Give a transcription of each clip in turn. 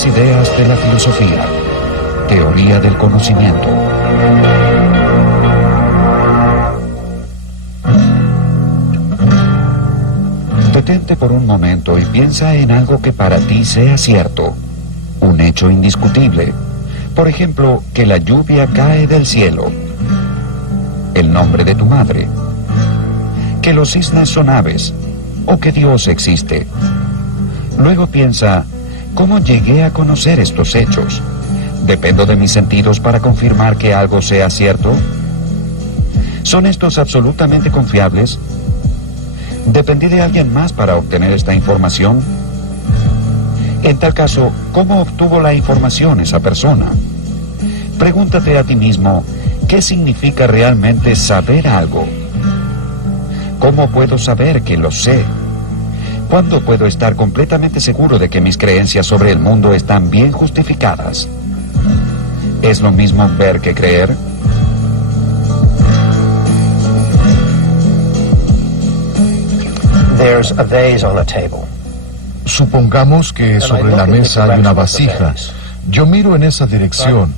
principales ideas de la filosofía. Teoría del conocimiento. Detente por un momento y piensa en algo que para ti sea cierto, un hecho indiscutible. Por ejemplo, que la lluvia cae del cielo, el nombre de tu madre, que los cisnes son aves, o que Dios existe. Luego piensa, ¿cómo llegué a conocer estos hechos? ¿Dependo de mis sentidos para confirmar que algo sea cierto? ¿Son estos absolutamente confiables? ¿Dependí de alguien más para obtener esta información? En tal caso, ¿cómo obtuvo la información esa persona? Pregúntate a ti mismo, ¿qué significa realmente saber algo? ¿Cómo puedo saber que lo sé? ¿Cuándo puedo estar completamente seguro de que mis creencias sobre el mundo están bien justificadas? ¿Es lo mismo ver que creer? There's a vase on a table. Supongamos que sobre la mesa hay una vasija. Yo miro en esa dirección,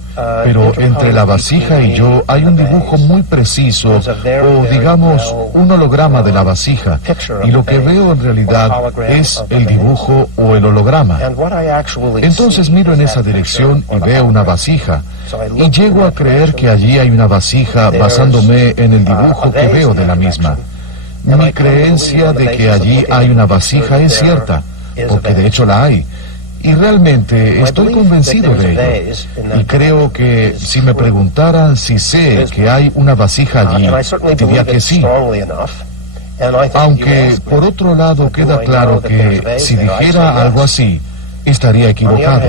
pero entre la vasija y yo hay un dibujo muy preciso, o digamos, un holograma de la vasija, y lo que veo en realidad es el dibujo o el holograma. Entonces miro en esa dirección y veo una vasija, y llego a creer que allí hay una vasija basándome en el dibujo que veo de la misma. Mi creencia de que allí hay una vasija es cierta, porque de hecho la hay. Y realmente estoy convencido de ello. Y creo que si me preguntaran si sé que hay una vasija allí, diría que sí. Aunque, por otro lado, queda claro que si dijera algo así, estaría equivocado.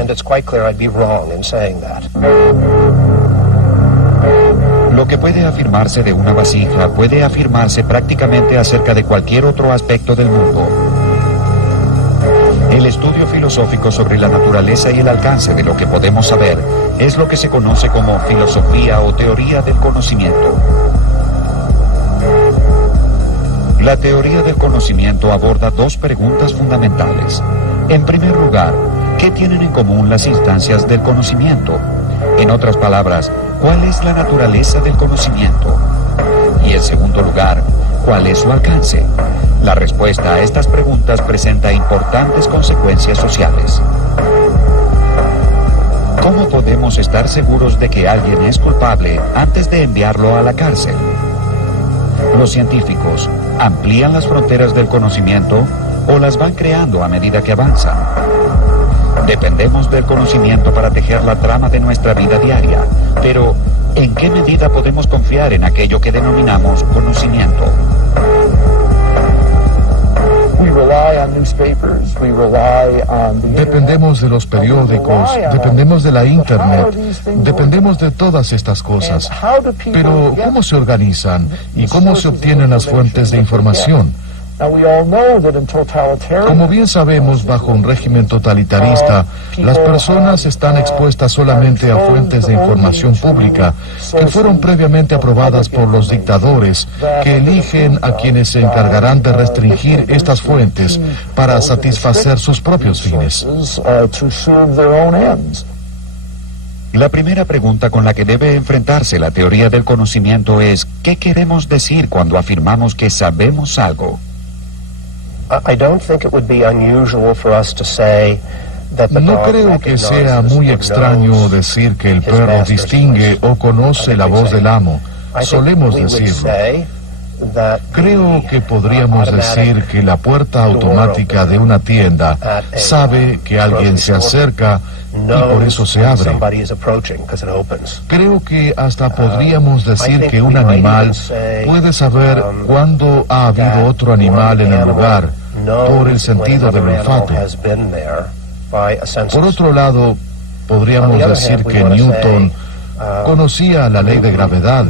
Lo que puede afirmarse de una vasija puede afirmarse prácticamente acerca de cualquier otro aspecto del mundo. El estudio filosófico sobre la naturaleza y el alcance de lo que podemos saber es lo que se conoce como filosofía o teoría del conocimiento. La teoría del conocimiento aborda dos preguntas fundamentales. En primer lugar, ¿qué tienen en común las instancias del conocimiento? En otras palabras, ¿cuál es la naturaleza del conocimiento? Y en segundo lugar, ¿cuál es su alcance? La respuesta a estas preguntas presenta importantes consecuencias sociales. ¿Cómo podemos estar seguros de que alguien es culpable antes de enviarlo a la cárcel? ¿Los científicos amplían las fronteras del conocimiento o las van creando a medida que avanzan? Dependemos del conocimiento para tejer la trama de nuestra vida diaria, pero ¿en qué medida podemos confiar en aquello que denominamos conocimiento? Dependemos de los periódicos, dependemos de la Internet, dependemos de todas estas cosas. Pero, ¿cómo se organizan y cómo se obtienen las fuentes de información? Como bien sabemos, bajo un régimen totalitarista, las personas están expuestas solamente a fuentes de información pública que fueron previamente aprobadas por los dictadores, que eligen a quienes se encargarán de restringir estas fuentes para satisfacer sus propios fines. La primera pregunta con la que debe enfrentarse la teoría del conocimiento es ¿qué queremos decir cuando afirmamos que sabemos algo? No creo que sea muy extraño decir que el perro distingue o conoce la voz del amo. Solemos decirlo. Creo que podríamos decir que la puerta automática de una tienda sabe que alguien se acerca y por eso se abre. Creo que hasta podríamos decir que un animal puede saber cuándo ha habido otro animal en el lugar por el sentido del olfato. Por otro lado, podríamos decir que Newton conocía la ley de gravedad.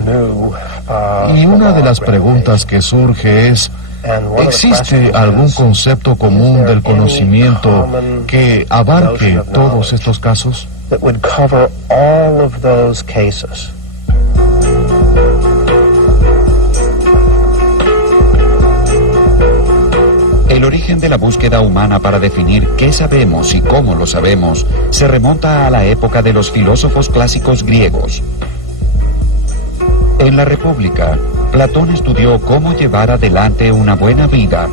Y una de las preguntas que surge es, ¿existe algún concepto común del conocimiento que abarque todos estos casos? El origen origen de la búsqueda humana para definir qué sabemos y cómo lo sabemos se remonta a la época de los filósofos clásicos griegos. En la República, Platón estudió cómo llevar adelante una buena vida.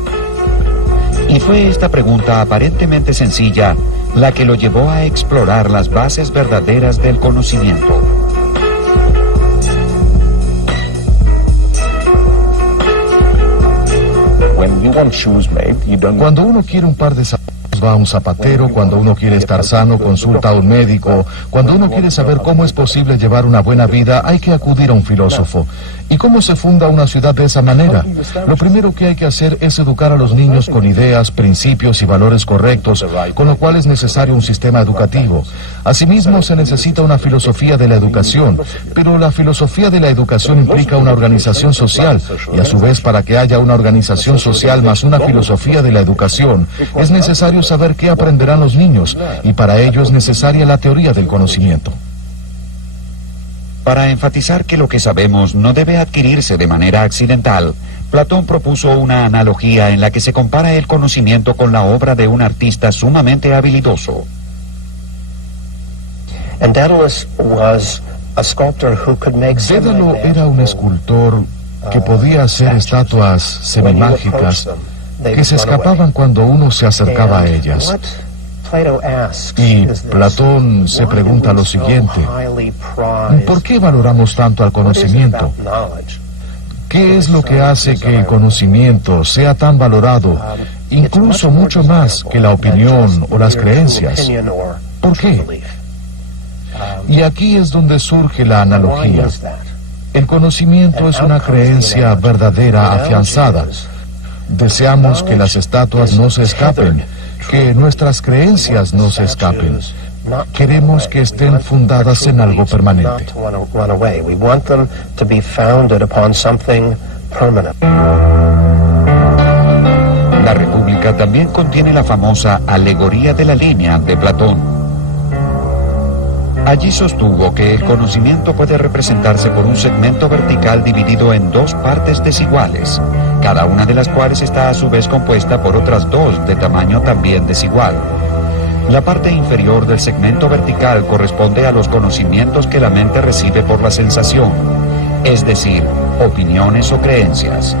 Y fue esta pregunta aparentemente sencilla la que lo llevó a explorar las bases verdaderas del conocimiento. Cuando uno quiere un par de zapatos, va a un zapatero. Cuando uno quiere estar sano, consulta a un médico. Cuando uno quiere saber cómo es posible llevar una buena vida, hay que acudir a un filósofo. ¿Y cómo se funda una ciudad de esa manera? Lo primero que hay que hacer es educar a los niños con ideas, principios y valores correctos, con lo cual es necesario un sistema educativo. Asimismo, se necesita una filosofía de la educación, pero la filosofía de la educación implica una organización social, y a su vez, para que haya una organización social más una filosofía de la educación, es necesario saber qué aprenderán los niños, y para ello es necesaria la teoría del conocimiento. Para enfatizar que lo que sabemos no debe adquirirse de manera accidental, Platón propuso una analogía en la que se compara el conocimiento con la obra de un artista sumamente habilidoso. Dédalo era un escultor que podía hacer estatuas semimágicas que se escapaban cuando uno se acercaba a ellas. Y Platón se pregunta lo siguiente: ¿por qué valoramos tanto al conocimiento? ¿Qué es lo que hace que el conocimiento sea tan valorado, incluso mucho más que la opinión o las creencias? ¿Por qué? Y aquí es donde surge la analogía. El conocimiento es una creencia verdadera afianzada. Deseamos que las estatuas no se escapen, que nuestras creencias no se escapen. Queremos que estén fundadas en algo permanente. La República también contiene la famosa alegoría de la línea de Platón. Allí sostuvo que el conocimiento puede representarse por un segmento vertical dividido en dos partes desiguales, cada una de las cuales está a su vez compuesta por otras dos de tamaño también desigual. La parte inferior del segmento vertical corresponde a los conocimientos que la mente recibe por la sensación, es decir, opiniones o creencias.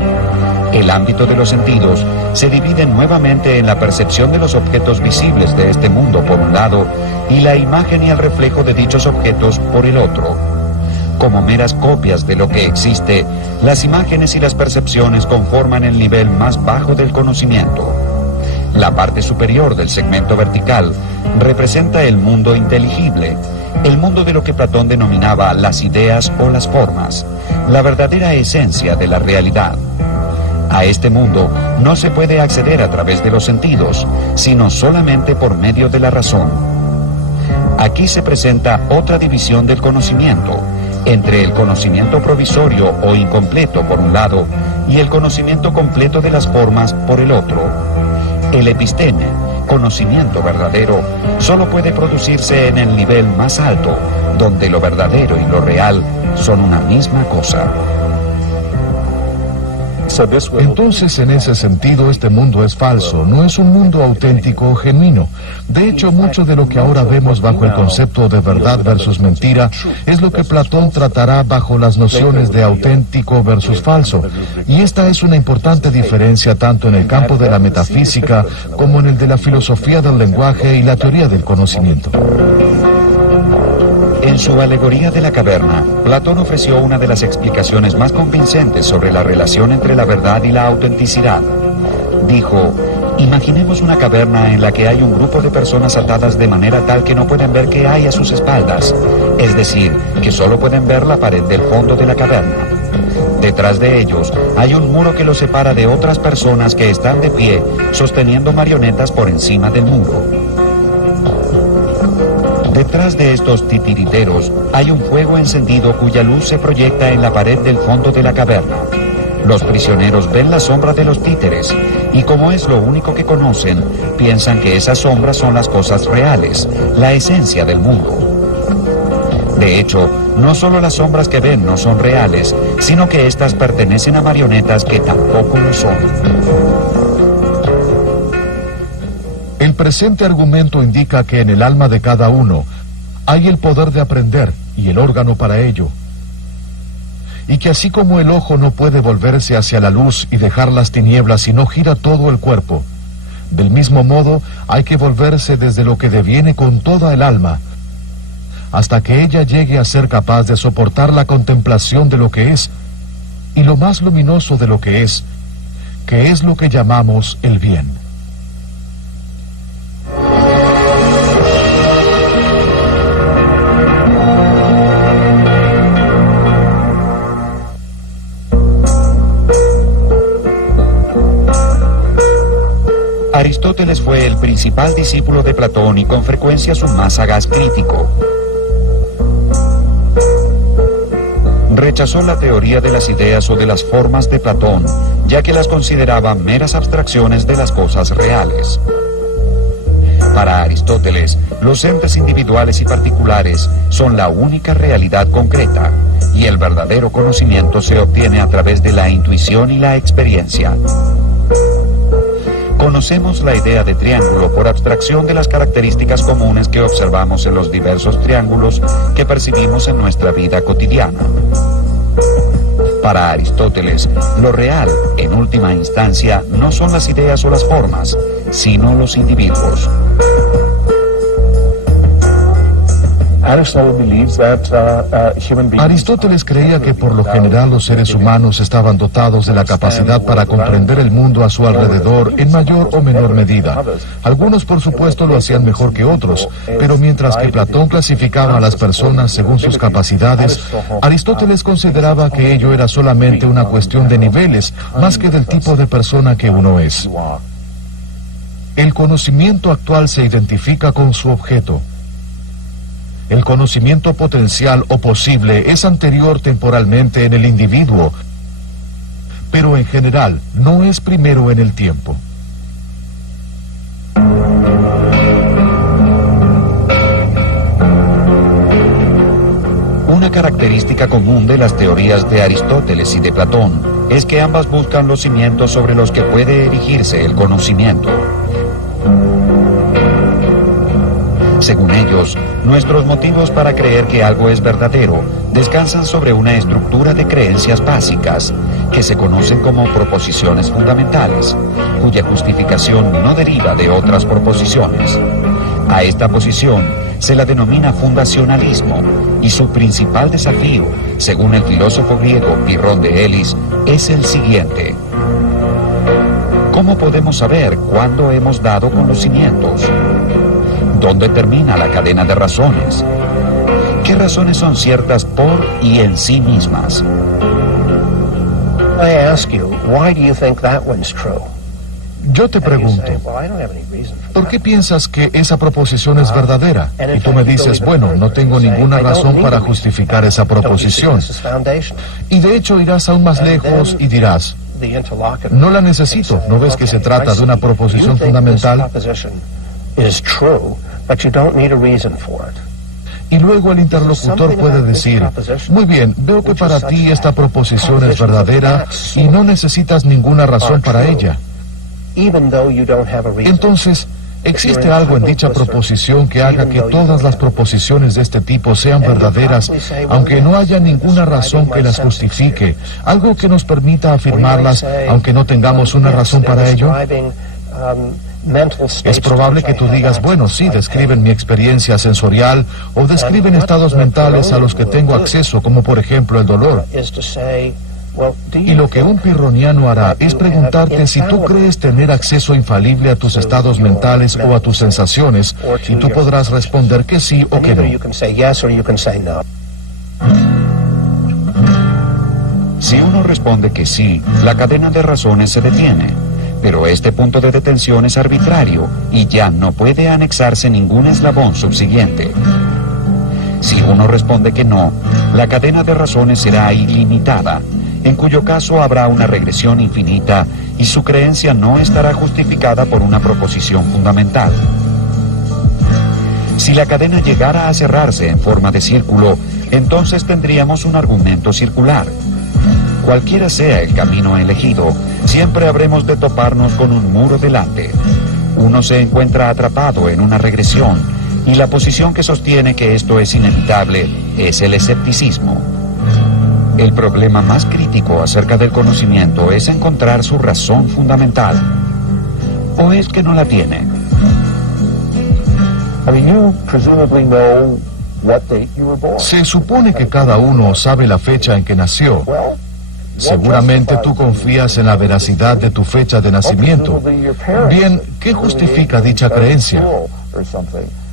El ámbito de los sentidos se divide nuevamente en la percepción de los objetos visibles de este mundo por un lado y la imagen y el reflejo de dichos objetos por el otro. Como meras copias de lo que existe, las imágenes y las percepciones conforman el nivel más bajo del conocimiento. La parte superior del segmento vertical representa el mundo inteligible, el mundo de lo que Platón denominaba las ideas o las formas, la verdadera esencia de la realidad. A este mundo no se puede acceder a través de los sentidos, sino solamente por medio de la razón. Aquí se presenta otra división del conocimiento, entre el conocimiento provisorio o incompleto por un lado y el conocimiento completo de las formas por el otro. El episteme, conocimiento verdadero, solo puede producirse en el nivel más alto, donde lo verdadero y lo real son una misma cosa. Entonces, en ese sentido, este mundo es falso, no es un mundo auténtico o genuino. De hecho, mucho de lo que ahora vemos bajo el concepto de verdad versus mentira es lo que Platón tratará bajo las nociones de auténtico versus falso. Y esta es una importante diferencia tanto en el campo de la metafísica como en el de la filosofía del lenguaje y la teoría del conocimiento. En su alegoría de la caverna, Platón ofreció una de las explicaciones más convincentes sobre la relación entre la verdad y la autenticidad. Dijo: imaginemos una caverna en la que hay un grupo de personas atadas de manera tal que no pueden ver qué hay a sus espaldas, es decir, que solo pueden ver la pared del fondo de la caverna. Detrás de ellos hay un muro que los separa de otras personas que están de pie, sosteniendo marionetas por encima del muro. Detrás de estos titiriteros hay un fuego encendido cuya luz se proyecta en la pared del fondo de la caverna. Los prisioneros ven la sombra de los títeres y como es lo único que conocen, piensan que esas sombras son las cosas reales, la esencia del mundo. De hecho, no solo las sombras que ven no son reales, sino que éstas pertenecen a marionetas que tampoco lo son. presente argumento indica que en el alma de cada uno hay el poder de aprender y el órgano para ello, y que así como el ojo no puede volverse hacia la luz y dejar las tinieblas si no gira todo el cuerpo, del mismo modo hay que volverse desde lo que deviene con toda el alma, hasta que ella llegue a ser capaz de soportar la contemplación de lo que es, y lo más luminoso de lo que es lo que llamamos el bien. Aristóteles fue el principal discípulo de Platón y con frecuencia su más sagaz crítico. Rechazó la teoría de las ideas o de las formas de Platón, ya que las consideraba meras abstracciones de las cosas reales. Para Aristóteles, los entes individuales y particulares son la única realidad concreta, y el verdadero conocimiento se obtiene a través de la intuición y la experiencia. Conocemos la idea de triángulo por abstracción de las características comunes que observamos en los diversos triángulos que percibimos en nuestra vida cotidiana. Para Aristóteles, lo real, en última instancia, no son las ideas o las formas, sino los individuos. Aristóteles creía que por lo general los seres humanos estaban dotados de la capacidad para comprender el mundo a su alrededor en mayor o menor medida. Algunos, por supuesto, lo hacían mejor que otros, pero mientras que Platón clasificaba a las personas según sus capacidades, Aristóteles consideraba que ello era solamente una cuestión de niveles, más que del tipo de persona que uno es. El conocimiento actual se identifica con su objeto. El conocimiento potencial o posible es anterior temporalmente en el individuo, pero en general no es primero en el tiempo. Una característica común de las teorías de Aristóteles y de Platón es que ambas buscan los cimientos sobre los que puede erigirse el conocimiento. Según ellos, nuestros motivos para creer que algo es verdadero descansan sobre una estructura de creencias básicas, que se conocen como proposiciones fundamentales, cuya justificación no deriva de otras proposiciones. A esta posición se la denomina fundacionalismo, y su principal desafío, según el filósofo griego Pirrón de Elis, es el siguiente: ¿cómo podemos saber cuándo hemos dado con los cimientos? ¿Dónde termina la cadena de razones? ¿Qué razones son ciertas por y en sí mismas? Yo te pregunto, ¿por qué piensas que esa proposición es verdadera? Y tú me dices, bueno, no tengo ninguna razón para justificar esa proposición. Y de hecho irás aún más lejos y dirás, no la necesito, ¿no ves que se trata de una proposición fundamental? Y luego el interlocutor puede decir, muy bien, veo que para ti esta proposición es verdadera y no necesitas ninguna razón para ella. Entonces, ¿existe algo en dicha proposición que haga que todas las proposiciones de este tipo sean verdaderas, aunque no haya ninguna razón que las justifique? ¿Algo que nos permita afirmarlas, aunque no tengamos una razón para ello? Es probable que tú digas, bueno, sí, describen mi experiencia sensorial o describen estados mentales a los que tengo acceso, como por ejemplo el dolor. Y lo que un pirroniano hará es preguntarte si tú crees tener acceso infalible a tus estados mentales o a tus sensaciones, y tú podrás responder que sí o que no. Si uno responde que sí, la cadena de razones se detiene. Pero este punto de detención es arbitrario y ya no puede anexarse ningún eslabón subsiguiente. Si uno responde que no, la cadena de razones será ilimitada, en cuyo caso habrá una regresión infinita y su creencia no estará justificada por una proposición fundamental. Si la cadena llegara a cerrarse en forma de círculo, entonces tendríamos un argumento circular. Cualquiera sea el camino elegido, siempre habremos de toparnos con un muro delante. uno se encuentra atrapado en una regresión y la posición que sostiene que esto es inevitable es el escepticismo. El problema más crítico acerca del conocimiento es encontrar su razón fundamental. ¿O es que no la tiene? Se supone que cada uno sabe la fecha en que nació. Seguramente tú confías en la veracidad de tu fecha de nacimiento. Bien, ¿qué justifica dicha creencia?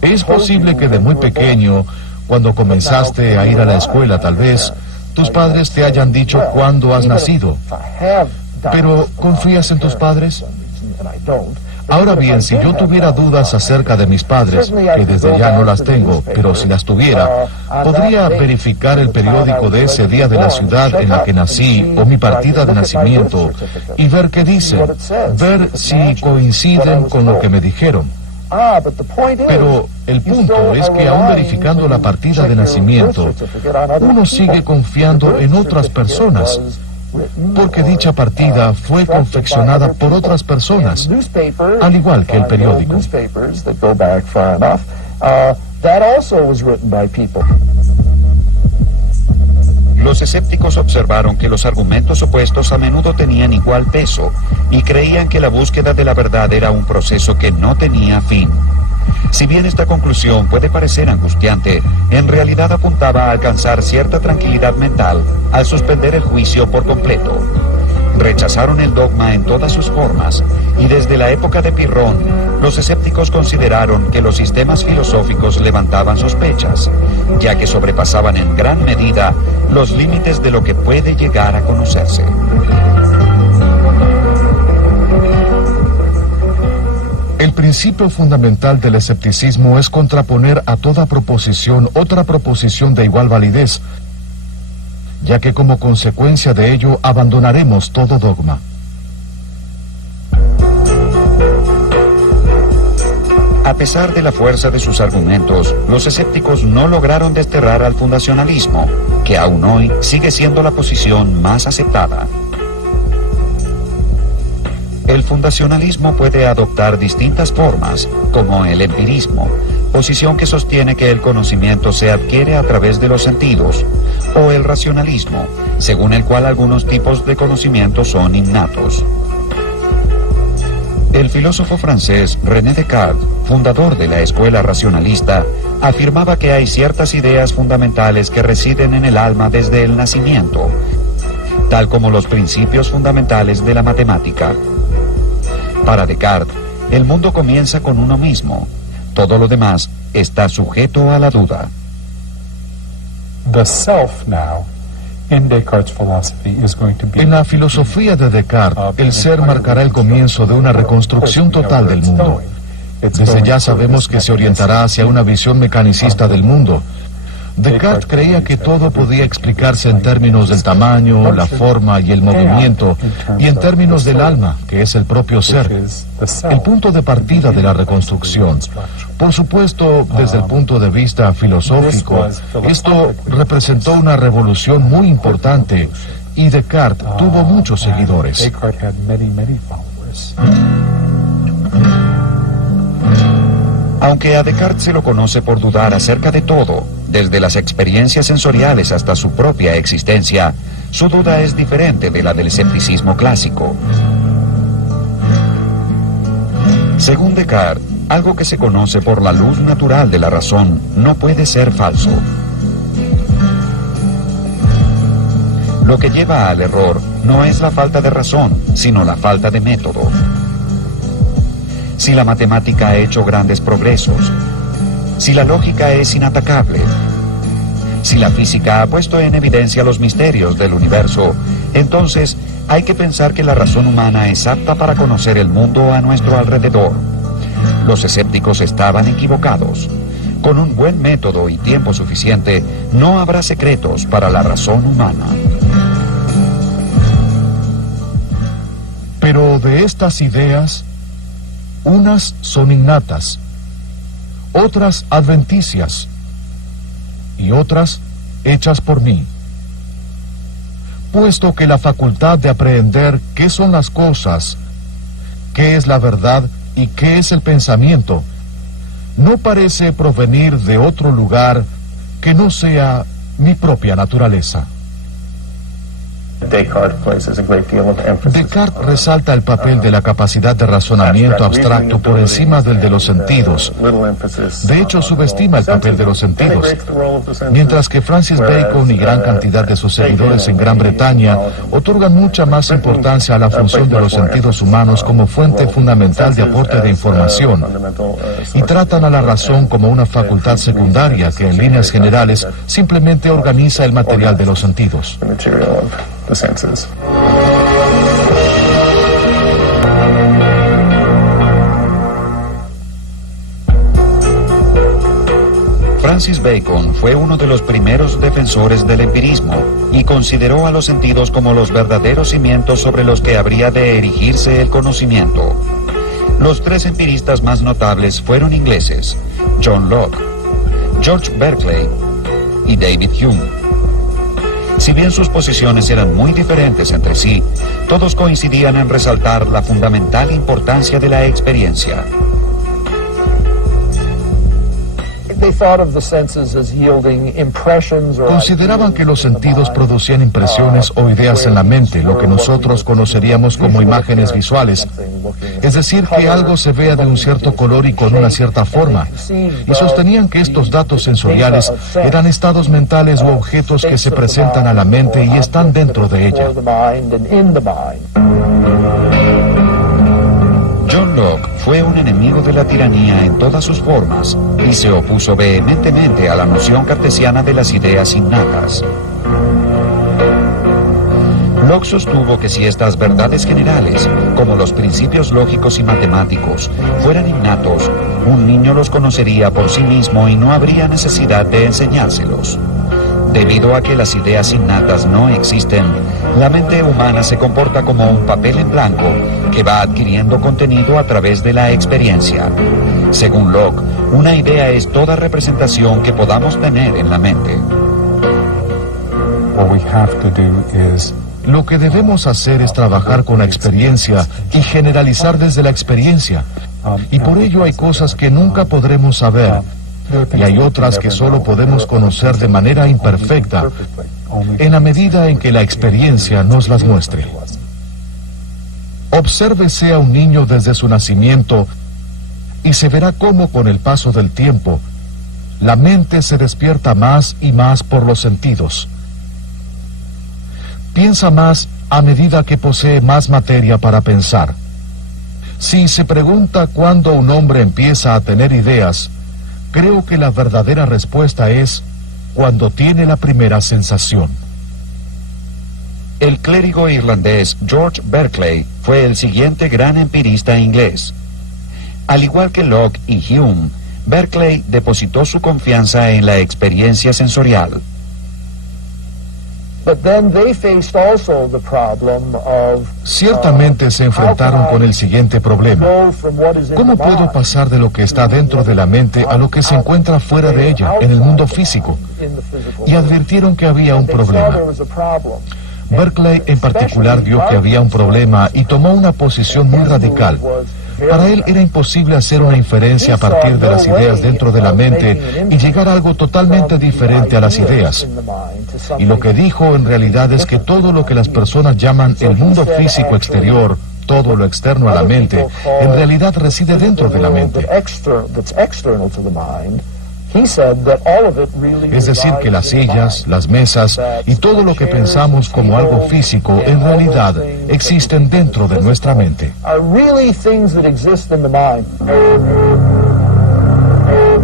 Es posible que de muy pequeño, cuando comenzaste a ir a la escuela, tal vez, tus padres te hayan dicho cuándo has nacido. Pero, ¿confías en tus padres? Ahora bien, si yo tuviera dudas acerca de mis padres, que desde ya no las tengo, pero si las tuviera, podría verificar el periódico de ese día de la ciudad en la que nací o mi partida de nacimiento y ver qué dicen, ver si coinciden con lo que me dijeron. Pero el punto es que aún verificando la partida de nacimiento, uno sigue confiando en otras personas, porque dicha partida fue confeccionada por otras personas, al igual que el periódico. Los escépticos observaron que los argumentos opuestos a menudo tenían igual peso y creían que la búsqueda de la verdad era un proceso que no tenía fin. Si bien esta conclusión puede parecer angustiante, en realidad apuntaba a alcanzar cierta tranquilidad mental al suspender el juicio por completo. Rechazaron el dogma en todas sus formas, y desde la época de Pirrón, los escépticos consideraron que los sistemas filosóficos levantaban sospechas, ya que sobrepasaban en gran medida los límites de lo que puede llegar a conocerse. El principio fundamental del escepticismo es contraponer a toda proposición otra proposición de igual validez, ya que como consecuencia de ello abandonaremos todo dogma. A pesar de la fuerza de sus argumentos, los escépticos no lograron desterrar al fundacionalismo, que aún hoy sigue siendo la posición más aceptada. El fundacionalismo puede adoptar distintas formas, como el empirismo, posición que sostiene que el conocimiento se adquiere a través de los sentidos, o el racionalismo, según el cual algunos tipos de conocimiento son innatos. El filósofo francés René Descartes, fundador de la escuela racionalista, afirmaba que hay ciertas ideas fundamentales que residen en el alma desde el nacimiento, tal como los principios fundamentales de la matemática. Para Descartes, el mundo comienza con uno mismo. Todo lo demás está sujeto a la duda. En la filosofía de Descartes, el ser marcará el comienzo de una reconstrucción total del mundo. Desde ya sabemos que se orientará hacia una visión mecanicista del mundo. Descartes creía que todo podía explicarse en términos del tamaño, la forma y el movimiento, y en términos del alma, que es el propio ser, el punto de partida de la reconstrucción. Por supuesto, desde el punto de vista filosófico, esto representó una revolución muy importante, y Descartes tuvo muchos seguidores. Aunque a Descartes se lo conoce por dudar acerca de todo, desde las experiencias sensoriales hasta su propia existencia, su duda es diferente de la del escepticismo clásico. Según Descartes, algo que se conoce por la luz natural de la razón no puede ser falso. Lo que lleva al error no es la falta de razón, sino la falta de método. Si la matemática ha hecho grandes progresos, si la lógica es inatacable, si la física ha puesto en evidencia los misterios del universo, entonces hay que pensar que la razón humana es apta para conocer el mundo a nuestro alrededor. Los escépticos estaban equivocados. Con un buen método y tiempo suficiente, no habrá secretos para la razón humana. Pero de estas ideas, unas son innatas, otras adventicias y otras hechas por mí. Puesto que la facultad de aprehender qué son las cosas, qué es la verdad ¿Y qué es el pensamiento? No parece provenir de otro lugar que no sea mi propia naturaleza. Descartes resalta el papel de la capacidad de razonamiento abstracto por encima del de los sentidos. De hecho, subestima el papel de los sentidos, mientras que Francis Bacon y gran cantidad de sus seguidores en Gran Bretaña otorgan mucha más importancia a la función de los sentidos humanos como fuente fundamental de aporte de información, y tratan a la razón como una facultad secundaria que en líneas generales simplemente organiza el material de los sentidos. Francis Bacon fue uno de los primeros defensores del empirismo y consideró a los sentidos como los verdaderos cimientos sobre los que habría de erigirse el conocimiento. Los tres empiristas más notables fueron ingleses: John Locke, George Berkeley y David Hume. Si bien sus posiciones eran muy diferentes entre sí, todos coincidían en resaltar la fundamental importancia de la experiencia. Consideraban que los sentidos producían impresiones o ideas en la mente, lo que nosotros conoceríamos como imágenes visuales. Es decir, que algo se vea de un cierto color y con una cierta forma. Y sostenían que estos datos sensoriales eran estados mentales u objetos que se presentan a la mente y están dentro de ella. John Locke fue un enemigo de la tiranía en todas sus formas y se opuso vehementemente a la noción cartesiana de las ideas innatas. Locke sostuvo que si estas verdades generales, como los principios lógicos y matemáticos, fueran innatos, un niño los conocería por sí mismo y no habría necesidad de enseñárselos. Debido a que las ideas innatas no existen, la mente humana se comporta como un papel en blanco que va adquiriendo contenido a través de la experiencia. Según Locke, una idea es toda representación que podamos tener en la mente. Lo que debemos hacer es trabajar con la experiencia y generalizar desde la experiencia. Y por ello hay cosas que nunca podremos saber, y hay otras que solo podemos conocer de manera imperfecta, en la medida en que la experiencia nos las muestre. Obsérvese a un niño desde su nacimiento y se verá cómo con el paso del tiempo la mente se despierta más y más por los sentidos. Piensa más a medida que posee más materia para pensar. Si se pregunta cuándo un hombre empieza a tener ideas, creo que la verdadera respuesta es cuando tiene la primera sensación. El clérigo irlandés George Berkeley fue el siguiente gran empirista inglés. Al igual que Locke y Hume, Berkeley depositó su confianza en la experiencia sensorial. Ciertamente se enfrentaron con el siguiente problema: ¿cómo puedo pasar de lo que está dentro de la mente a lo que se encuentra fuera de ella, en el mundo físico? Y advirtieron que había un problema. Berkeley en particular vio que había un problema y tomó una posición muy radical. Para él era imposible hacer una inferencia a partir de las ideas dentro de la mente y llegar a algo totalmente diferente a las ideas. Y lo que dijo en realidad es que todo lo que las personas llaman el mundo físico exterior, todo lo externo a la mente, en realidad reside dentro de la mente. Es decir, que las sillas, las mesas y todo lo que pensamos como algo físico en realidad existen dentro de nuestra mente.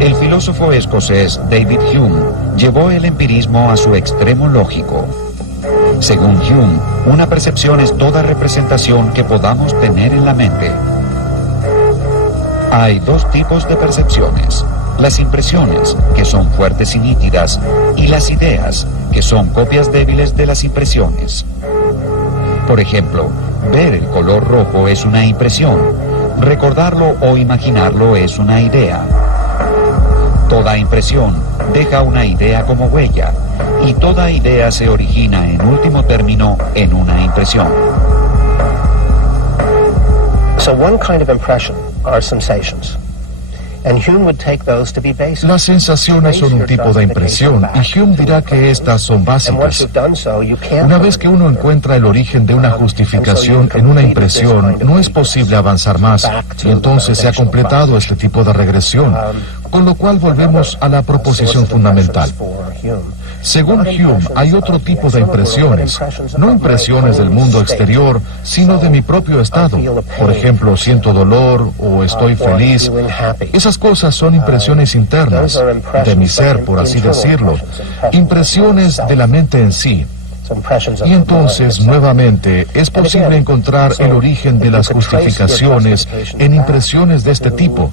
El filósofo escocés David Hume llevó el empirismo a su extremo lógico. Según Hume, una percepción es toda representación que podamos tener en la mente. Hay dos tipos de percepciones: las impresiones, que son fuertes y nítidas, y las ideas, que son copias débiles de las impresiones. Por ejemplo, ver el color rojo es una impresión, recordarlo o imaginarlo es una idea. Toda impresión deja una idea como huella, y toda idea se origina en último término en una impresión. So one kind of impression are sensations. And Hume would take those to be basic. Las sensaciones son un tipo de impresión y Hume dirá que estas son básicas. Una vez que uno encuentra el origen de una justificación en una impresión, no es posible avanzar más, y entonces se ha completado este tipo de regresión, con lo cual volvemos a la proposición fundamental. Según Hume, hay otro tipo de impresiones, no impresiones del mundo exterior, sino de mi propio estado. Por ejemplo, siento dolor o estoy feliz. Esas cosas son impresiones internas, de mi ser, por así decirlo, impresiones de la mente en sí. Y entonces, nuevamente, es posible encontrar el origen de las justificaciones en impresiones de este tipo.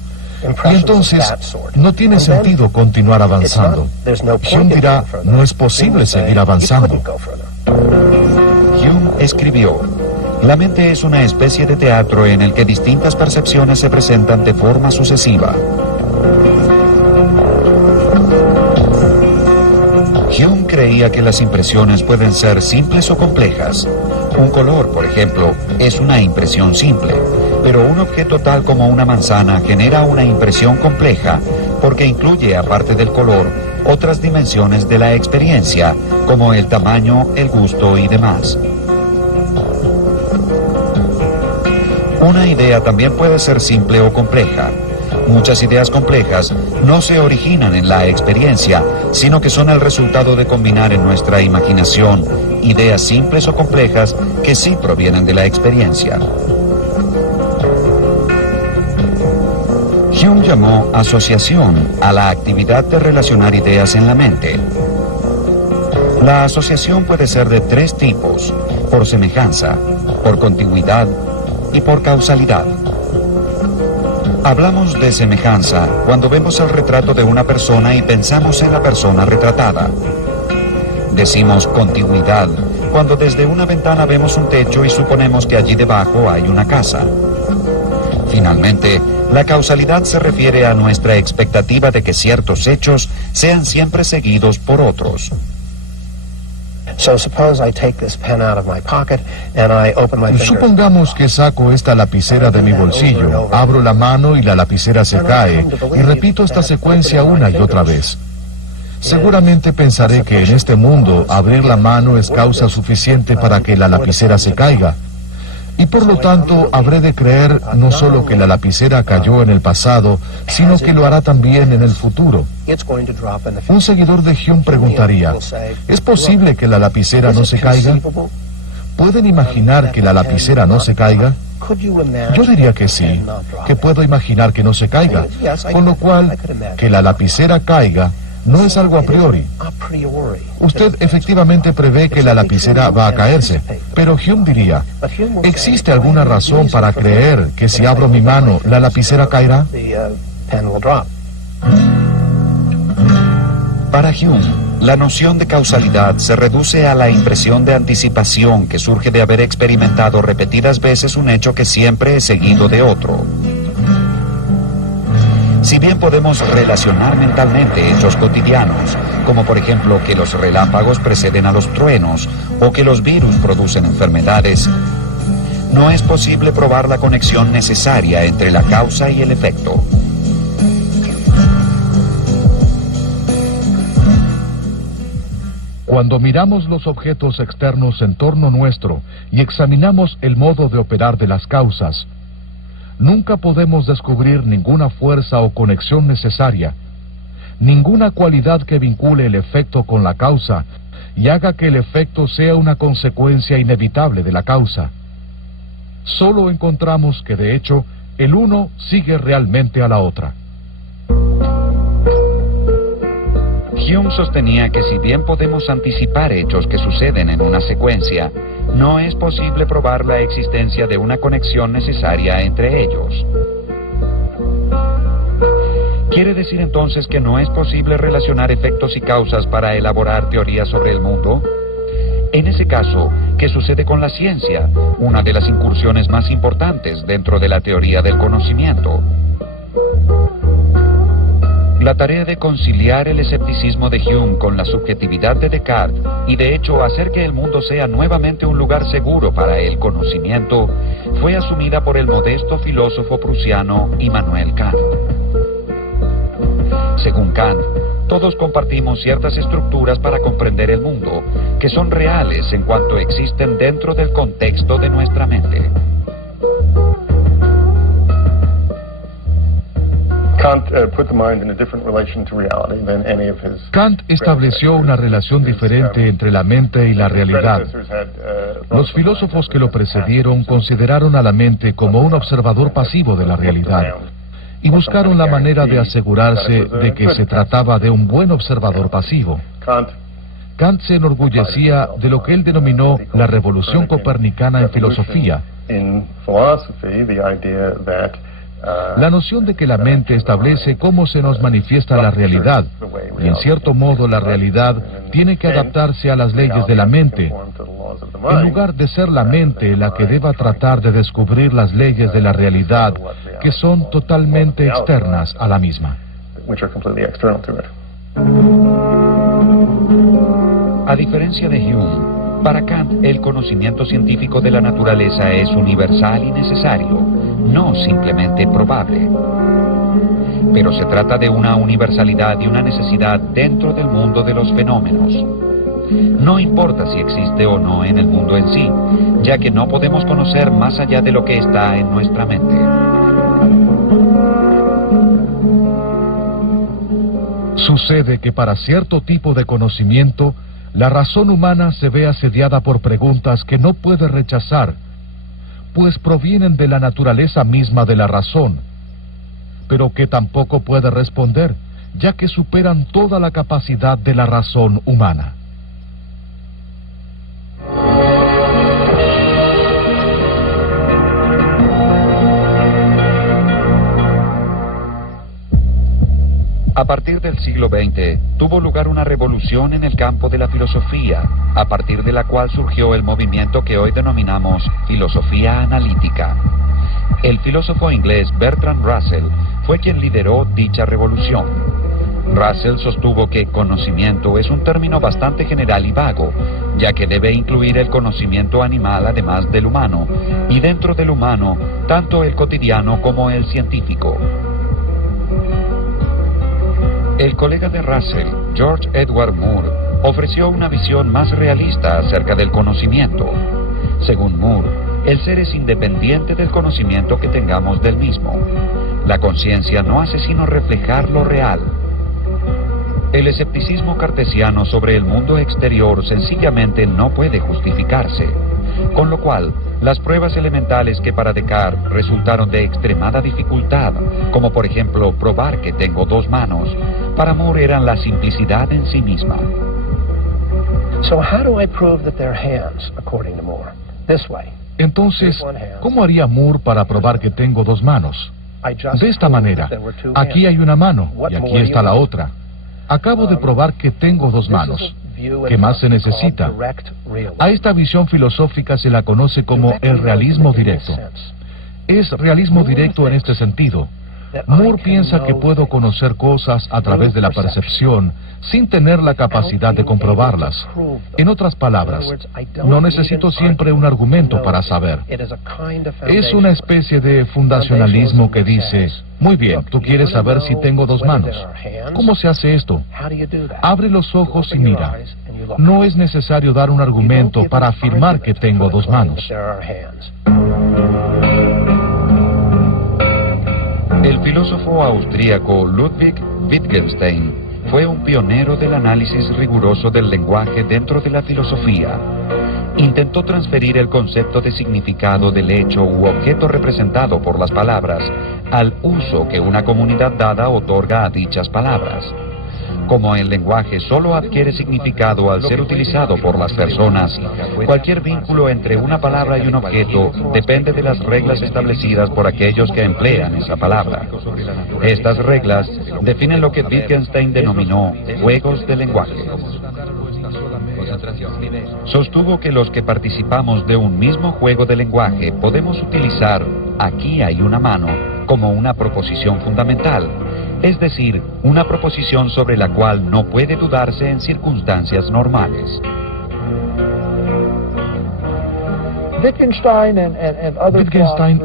Y entonces, no tiene sentido continuar avanzando. Hume dirá, no es posible seguir avanzando. Hume escribió: la mente es una especie de teatro en el que distintas percepciones se presentan de forma sucesiva. Hume creía que las impresiones pueden ser simples o complejas. Un color, por ejemplo, es una impresión simple, pero un objeto tal como una manzana genera una impresión compleja porque incluye, aparte del color, otras dimensiones de la experiencia, como el tamaño, el gusto y demás. Una idea también puede ser simple o compleja. Muchas ideas complejas no se originan en la experiencia, sino que son el resultado de combinar en nuestra imaginación ideas simples o complejas que sí provienen de la experiencia. Hume llamó asociación a la actividad de relacionar ideas en la mente. La asociación puede ser de tres tipos: por semejanza, por contigüidad y por causalidad. Hablamos de semejanza cuando vemos el retrato de una persona y pensamos en la persona retratada. Decimos contigüidad cuando desde una ventana vemos un techo y suponemos que allí debajo hay una casa. Finalmente, la causalidad se refiere a nuestra expectativa de que ciertos hechos sean siempre seguidos por otros. Supongamos que saco esta lapicera de mi bolsillo, abro la mano y la lapicera se cae, y repito esta secuencia una y otra vez. Seguramente pensaré que en este mundo abrir la mano es causa suficiente para que la lapicera se caiga. Y por lo tanto habré de creer no solo que la lapicera cayó en el pasado, sino que lo hará también en el futuro. Un seguidor de Hume preguntaría, ¿es posible que la lapicera no se caiga? ¿Pueden imaginar que la lapicera no se caiga? Yo diría que sí, que puedo imaginar que no se caiga, con lo cual, que la lapicera caiga no es algo a priori. Usted efectivamente prevé que la lapicera va a caerse, pero Hume diría, ¿existe alguna razón para creer que si abro mi mano la lapicera caerá? Para Hume, la noción de causalidad se reduce a la impresión de anticipación que surge de haber experimentado repetidas veces un hecho que siempre es seguido de otro. Si bien podemos relacionar mentalmente hechos cotidianos, como por ejemplo que los relámpagos preceden a los truenos o que los virus producen enfermedades, no es posible probar la conexión necesaria entre la causa y el efecto. Cuando miramos los objetos externos en torno nuestro y examinamos el modo de operar de las causas, nunca podemos descubrir ninguna fuerza o conexión necesaria, ninguna cualidad que vincule el efecto con la causa y haga que el efecto sea una consecuencia inevitable de la causa. Solo encontramos que, de hecho, el uno sigue realmente a la otra. Hume sostenía que si bien podemos anticipar hechos que suceden en una secuencia, no es posible probar la existencia de una conexión necesaria entre ellos. ¿Quiere decir entonces que no es posible relacionar efectos y causas para elaborar teorías sobre el mundo? En ese caso, ¿qué sucede con la ciencia, una de las incursiones más importantes dentro de la teoría del conocimiento? La tarea de conciliar el escepticismo de Hume con la subjetividad de Descartes y de hecho hacer que el mundo sea nuevamente un lugar seguro para el conocimiento fue asumida por el modesto filósofo prusiano Immanuel Kant. Según Kant, todos compartimos ciertas estructuras para comprender el mundo que son reales en cuanto existen dentro del contexto de nuestra mente. Kant estableció una relación diferente entre la mente y la realidad. Los filósofos que lo precedieron consideraron a la mente como un observador pasivo de la realidad y buscaron la manera de asegurarse de que se trataba de un buen observador pasivo. Kant se enorgullecía de lo que él denominó la revolución copernicana en filosofía. La noción de que la mente establece cómo se nos manifiesta la realidad, y en cierto modo la realidad tiene que adaptarse a las leyes de la mente, en lugar de ser la mente la que deba tratar de descubrir las leyes de la realidad que son totalmente externas a la misma. A diferencia de Hume, para Kant el conocimiento científico de la naturaleza es universal y necesario, no simplemente probable. Pero se trata de una universalidad y una necesidad dentro del mundo de los fenómenos. No importa si existe o no en el mundo en sí, ya que no podemos conocer más allá de lo que está en nuestra mente. Sucede que para cierto tipo de conocimiento, la razón humana se ve asediada por preguntas que no puede rechazar, pues provienen de la naturaleza misma de la razón, pero que tampoco puede responder, ya que superan toda la capacidad de la razón humana. A partir del siglo XX, tuvo lugar una revolución en el campo de la filosofía, a partir de la cual surgió el movimiento que hoy denominamos filosofía analítica. El filósofo inglés Bertrand Russell fue quien lideró dicha revolución. Russell sostuvo que conocimiento es un término bastante general y vago, ya que debe incluir el conocimiento animal además del humano, y dentro del humano, tanto el cotidiano como el científico. El colega de Russell, George Edward Moore, ofreció una visión más realista acerca del conocimiento. Según Moore, el ser es independiente del conocimiento que tengamos del mismo. La conciencia no hace sino reflejar lo real. El escepticismo cartesiano sobre el mundo exterior sencillamente no puede justificarse, con lo cual las pruebas elementales que para Descartes resultaron de extremada dificultad, como por ejemplo probar que tengo dos manos, para Moore eran la simplicidad en sí misma. Entonces, ¿cómo haría Moore para probar que tengo dos manos? De esta manera, aquí hay una mano y aquí está la otra. Acabo de probar que tengo dos manos. ¿Qué más se necesita? A esta visión filosófica se la conoce como el realismo directo. Es realismo directo en este sentido. Moore piensa que puedo conocer cosas a través de la percepción sin tener la capacidad de comprobarlas. En otras palabras, no necesito siempre un argumento para saber. Es una especie de fundacionalismo que dice, muy bien, tú quieres saber si tengo dos manos. ¿Cómo se hace esto? Abre los ojos y mira. No es necesario dar un argumento para afirmar que tengo dos manos. El filósofo austríaco Ludwig Wittgenstein fue un pionero del análisis riguroso del lenguaje dentro de la filosofía. Intentó transferir el concepto de significado del hecho u objeto representado por las palabras al uso que una comunidad dada otorga a dichas palabras. Como el lenguaje solo adquiere significado al ser utilizado por las personas, cualquier vínculo entre una palabra y un objeto depende de las reglas establecidas por aquellos que emplean esa palabra. Estas reglas definen lo que Wittgenstein denominó juegos de lenguaje. Sostuvo que los que participamos de un mismo juego de lenguaje podemos utilizar "aquí hay una mano" como una proposición fundamental, es decir, una proposición sobre la cual no puede dudarse en circunstancias normales. Wittgenstein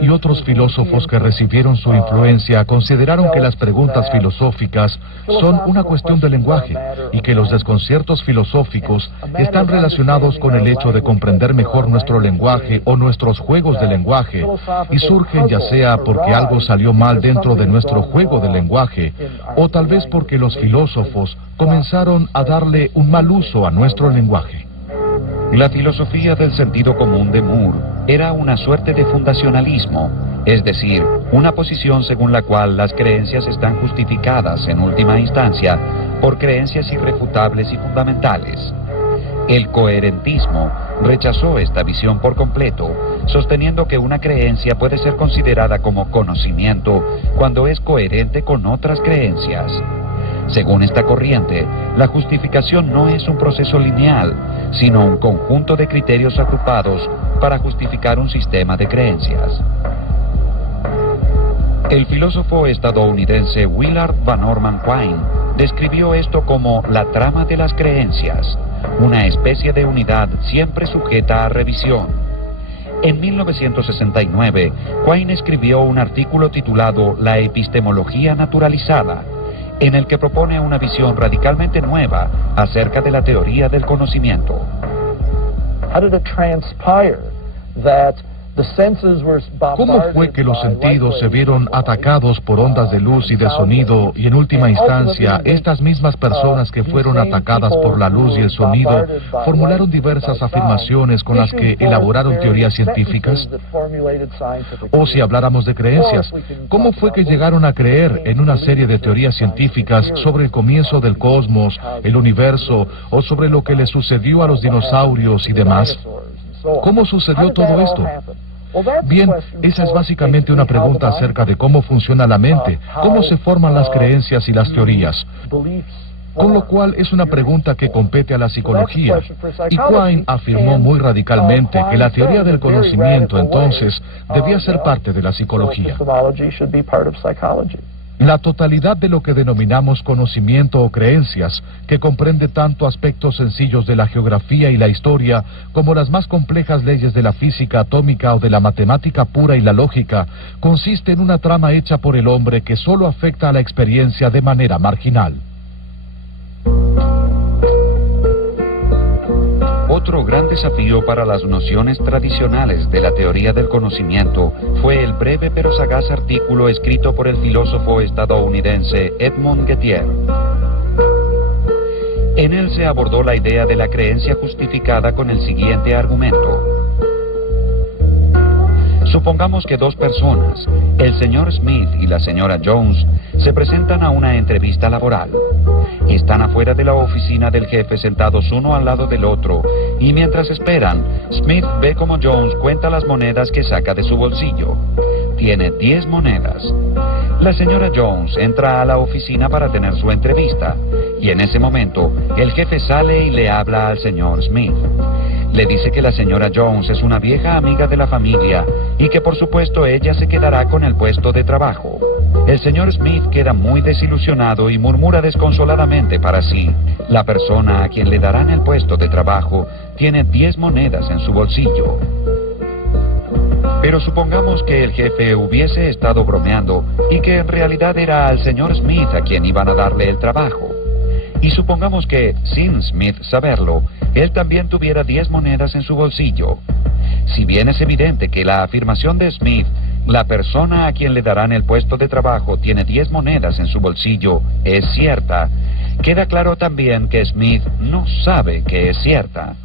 y otros filósofos que recibieron su influencia consideraron que las preguntas filosóficas son una cuestión de lenguaje y que los desconciertos filosóficos están relacionados con el hecho de comprender mejor nuestro lenguaje o nuestros juegos de lenguaje y surgen ya sea porque algo salió mal dentro de nuestro juego de lenguaje o tal vez porque los filósofos comenzaron a darle un mal uso a nuestro lenguaje. La filosofía del sentido común de Moore era una suerte de fundacionalismo, es decir, una posición según la cual las creencias están justificadas en última instancia por creencias irrefutables y fundamentales. El coherentismo rechazó esta visión por completo, sosteniendo que una creencia puede ser considerada como conocimiento cuando es coherente con otras creencias. Según esta corriente, la justificación no es un proceso lineal, sino un conjunto de criterios agrupados para justificar un sistema de creencias. El filósofo estadounidense Willard Van Orman Quine describió esto como la trama de las creencias, una especie de unidad siempre sujeta a revisión. En 1969, Quine escribió un artículo titulado La epistemología naturalizada, en el que propone una visión radicalmente nueva acerca de la teoría del conocimiento. ¿Cómo fue que los sentidos se vieron atacados por ondas de luz y de sonido y en última instancia estas mismas personas que fueron atacadas por la luz y el sonido formularon diversas afirmaciones con las que elaboraron teorías científicas? O si habláramos de creencias, ¿cómo fue que llegaron a creer en una serie de teorías científicas sobre el comienzo del cosmos, el universo o sobre lo que le sucedió a los dinosaurios y demás? ¿Cómo sucedió todo esto? Bien, esa es básicamente una pregunta acerca de cómo funciona la mente, cómo se forman las creencias y las teorías. Con lo cual es una pregunta que compete a la psicología. Y Quine afirmó muy radicalmente que la teoría del conocimiento entonces debía ser parte de la psicología. La totalidad de lo que denominamos conocimiento o creencias, que comprende tanto aspectos sencillos de la geografía y la historia, como las más complejas leyes de la física atómica o de la matemática pura y la lógica, consiste en una trama hecha por el hombre que solo afecta a la experiencia de manera marginal. Otro gran desafío para las nociones tradicionales de la teoría del conocimiento fue el breve pero sagaz artículo escrito por el filósofo estadounidense Edmund Gettier. En él se abordó la idea de la creencia justificada con el siguiente argumento. Supongamos que dos personas, el señor Smith y la señora Jones, se presentan a una entrevista laboral. Están afuera de la oficina del jefe sentados uno al lado del otro, y mientras esperan, Smith ve cómo Jones cuenta las monedas que saca de su bolsillo. Tiene 10 monedas. La señora Jones entra a la oficina para tener su entrevista, y en ese momento, el jefe sale y le habla al señor Smith. Le dice que la señora Jones es una vieja amiga de la familia y que por supuesto ella se quedará con el puesto de trabajo. El señor Smith queda muy desilusionado y murmura desconsoladamente para sí. La persona a quien le darán el puesto de trabajo tiene 10 monedas en su bolsillo. Pero supongamos que el jefe hubiese estado bromeando y que en realidad era al señor Smith a quien iban a darle el trabajo. Y supongamos que, sin Smith saberlo, él también tuviera 10 monedas en su bolsillo. Si bien es evidente que la afirmación de Smith, la persona a quien le darán el puesto de trabajo tiene 10 monedas en su bolsillo, es cierta, queda claro también que Smith no sabe que es cierta.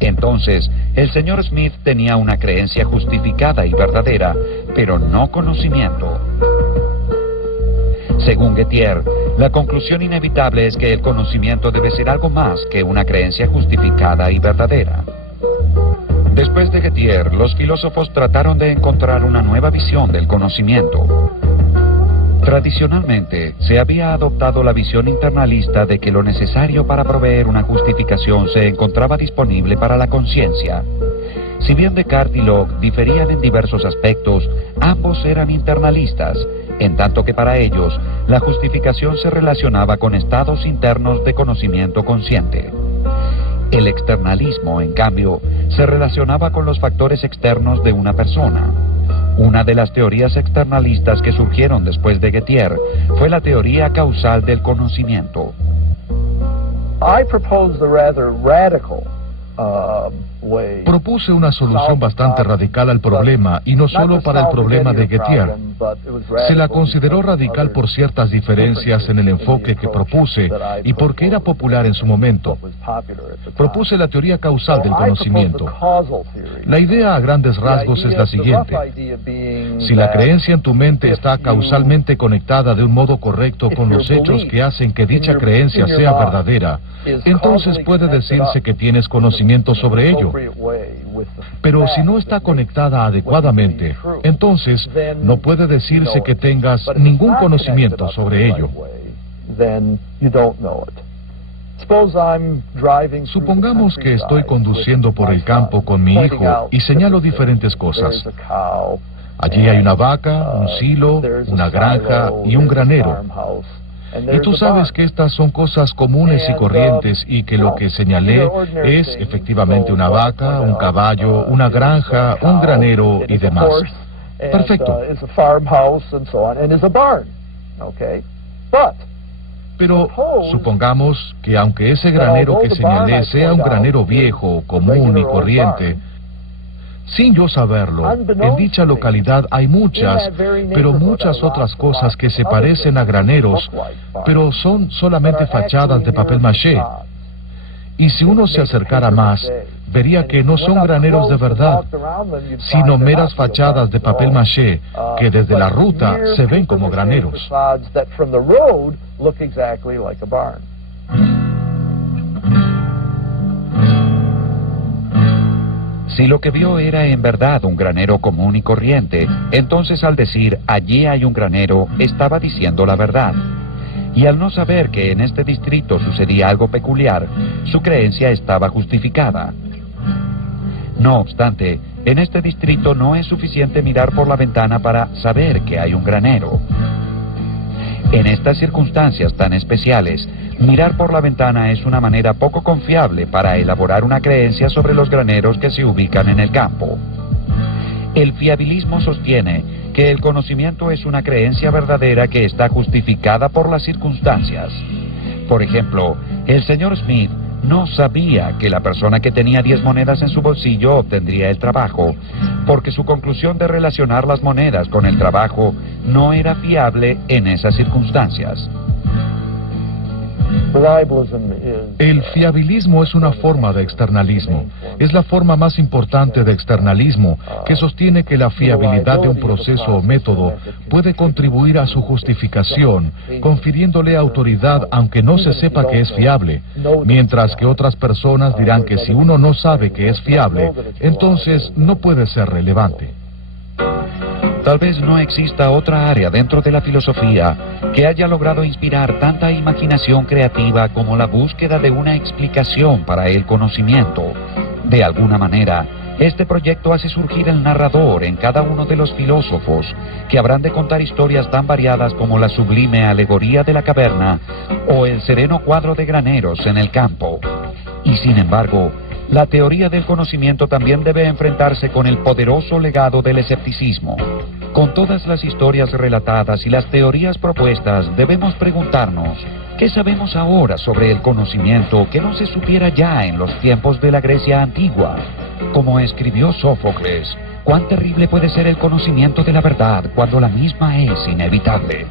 Entonces, el señor Smith tenía una creencia justificada y verdadera, pero no conocimiento. Según Gettier, la conclusión inevitable es que el conocimiento debe ser algo más que una creencia justificada y verdadera. Después de Gettier, los filósofos trataron de encontrar una nueva visión del conocimiento. Tradicionalmente, se había adoptado la visión internalista de que lo necesario para proveer una justificación se encontraba disponible para la conciencia. Si bien Descartes y Locke diferían en diversos aspectos, ambos eran internalistas, en tanto que para ellos la justificación se relacionaba con estados internos de conocimiento consciente. El externalismo, en cambio, se relacionaba con los factores externos de una persona. Una de las teorías externalistas que surgieron después de Gettier fue la teoría causal del conocimiento. Propuse una solución bastante radical al problema, y no solo para el problema de Gettier. Se la consideró radical por ciertas diferencias en el enfoque que propuse y porque era popular en su momento. Propuse la teoría causal del conocimiento. La idea a grandes rasgos es la siguiente. Si la creencia en tu mente está causalmente conectada de un modo correcto con los hechos que hacen que dicha creencia sea verdadera, entonces puede decirse que tienes conocimiento sobre ello. Pero si no está conectada adecuadamente, entonces no puede decirse que tengas ningún conocimiento sobre ello. Supongamos que estoy conduciendo por el campo con mi hijo y señalo diferentes cosas. Allí hay una vaca, un silo, una granja y un granero. Y tú sabes que estas son cosas comunes y corrientes y que lo que señalé es efectivamente una vaca, un caballo, una granja, un granero y demás. Perfecto. Pero supongamos que aunque ese granero que señalé sea un granero viejo, común y corriente, sin yo saberlo, en dicha localidad hay muchas, pero muchas otras cosas que se parecen a graneros, pero son solamente fachadas de papel maché. Y si uno se acercara más, vería que no son graneros de verdad, sino meras fachadas de papel maché que desde la ruta se ven como graneros. Si lo que vio era en verdad un granero común y corriente, entonces al decir allí hay un granero, estaba diciendo la verdad. Y al no saber que en este distrito sucedía algo peculiar, su creencia estaba justificada. No obstante, en este distrito no es suficiente mirar por la ventana para saber que hay un granero. En estas circunstancias tan especiales, mirar por la ventana es una manera poco confiable para elaborar una creencia sobre los graneros que se ubican en el campo. El fiabilismo sostiene que el conocimiento es una creencia verdadera que está justificada por las circunstancias. Por ejemplo, el señor Smith no sabía que la persona que tenía 10 monedas en su bolsillo obtendría el trabajo, porque su conclusión de relacionar las monedas con el trabajo no era fiable en esas circunstancias. El fiabilismo es una forma de externalismo. Es la forma más importante de externalismo, que sostiene que la fiabilidad de un proceso o método puede contribuir a su justificación, confiriéndole autoridad aunque no se sepa que es fiable, mientras que otras personas dirán que si uno no sabe que es fiable, entonces no puede ser relevante. Tal vez no exista otra área dentro de la filosofía que haya logrado inspirar tanta imaginación creativa como la búsqueda de una explicación para el conocimiento. De alguna manera, este proyecto hace surgir el narrador en cada uno de los filósofos, que habrán de contar historias tan variadas como la sublime alegoría de la caverna o el sereno cuadro de graneros en el campo. Y sin embargo, la teoría del conocimiento también debe enfrentarse con el poderoso legado del escepticismo. Con todas las historias relatadas y las teorías propuestas, debemos preguntarnos, ¿qué sabemos ahora sobre el conocimiento que no se supiera ya en los tiempos de la Grecia antigua? Como escribió Sófocles, ¿cuán terrible puede ser el conocimiento de la verdad cuando la misma es inevitable?